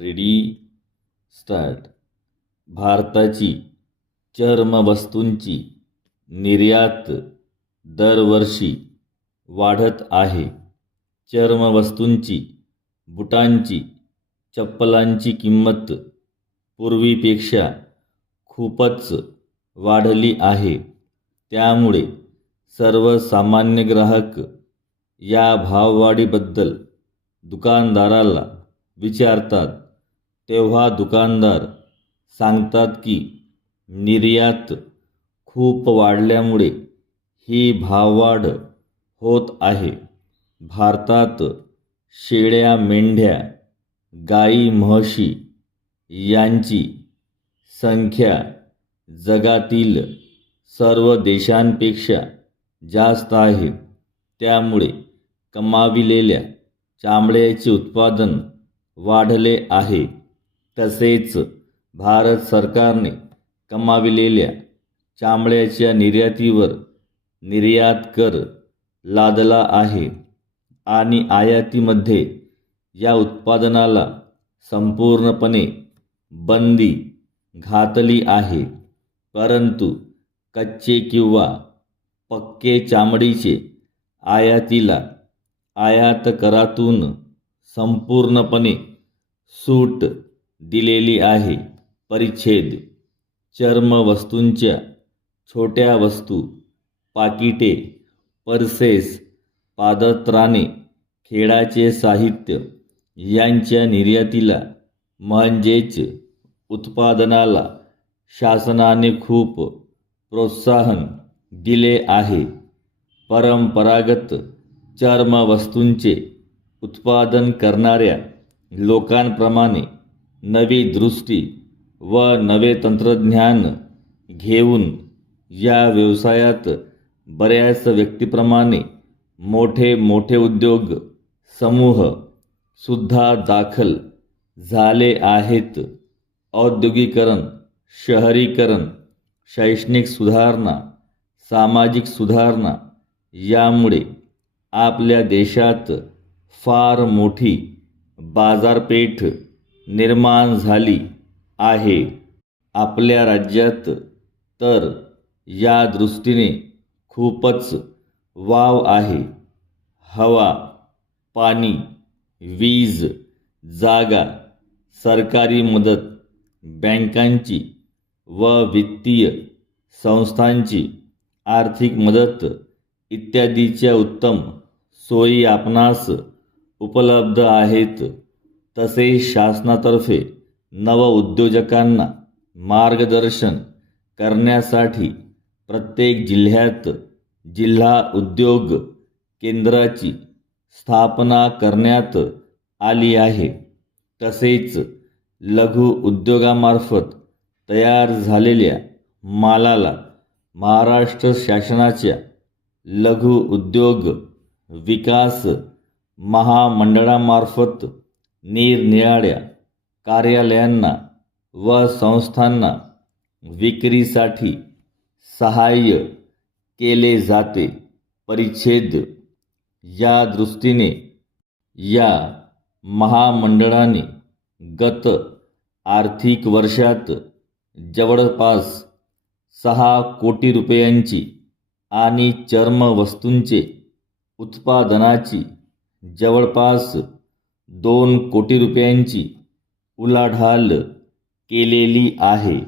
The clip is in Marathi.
Ready start. भारताची चर्मवस्तूंची निर्यात दरवर्षी वाढत आहे. चर्मवस्तूंची, बुटांची, चप्पलांची किंमत पूर्वीपेक्षा खूपच वाढली आहे. त्यामुळे सर्वसामान्य ग्राहक या भाववाढीबद्दल दुकानदाराला विचारतात, तेव्हा दुकानदार सांगतात की निर्यात खूप वाढल्यामुळे ही भाववाढ होत आहे. भारतात शेळ्या, मेंढ्या, गाई, म्हशी यांची संख्या जगातील सर्व देशांपेक्षा जास्त आहे. त्यामुळे कमाविलेल्या चामड्याचे उत्पादन वाढले आहे. तसेच भारत सरकारने कमाविलेल्या चामड्याच्या निर्यातीवर निर्यात कर लादला आहे आणि आयातीमध्ये या उत्पादनाला संपूर्णपणे बंदी घातली आहे. परंतु कच्चे किंवा पक्के चामडीचे आयातीला आयात करातून संपूर्णपणे सूट दिलेली आहे. परिच्छेद. चर्मवस्तूंच्या छोट्या वस्तू, पाकिटे, पर्सेस, पादत्राणे, खेळाचे साहित्य यांच्या निर्यातीला म्हणजेच उत्पादनाला शासनाने खूप प्रोत्साहन दिले आहे. परंपरागत चर्मवस्तूंचे उत्पादन करणाऱ्या लोकांप्रमाणे नवी दृष्टी व नवे तंत्रज्ञान घेऊन या व्यवसायात बऱ्याच व्यक्तीप्रमाणे मोठे मोठे उद्योग समूह सुद्धा दाखल झाले आहेत. औद्योगिकरण, शहरीकरण, शैक्षणिक सुधारणा, सामाजिक सुधारणा यामुळे आपल्या देशात फार मोठी बाजारपेठ निर्माण झाली आहे. आपल्या राज्यात तर या दृष्टीने खूपच वाव आहे. हवा, पाणी, वीज, जागा, सरकारी मदत, बँकांची व वित्तीय संस्थांची आर्थिक मदत इत्यादीच्या उत्तम सोयी आपणास उपलब्ध आहेत. तसेच शासनातर्फे नवउद्योजकांना मार्गदर्शन करण्यासाठी प्रत्येक जिल्ह्यात जिल्हा उद्योग केंद्राची स्थापना करण्यात आली आहे. तसेच लघु उद्योगामार्फत तयार झालेल्या मालाला महाराष्ट्र शासनाच्या लघु उद्योग विकास महामंडळामार्फत निरनिराळ्या कार्यालयांना व संस्थांना विक्रीसाठी सहाय्य केले जाते. परिच्छेद. या दृष्टीने या महामंडळाने गत आर्थिक वर्षात जवळपास 6 कोटी रुपयांची आणि चर्मवस्तूंचे उत्पादनाची जवळपास 2 कोटी रुपयांची उलाढाल केलेली आहे.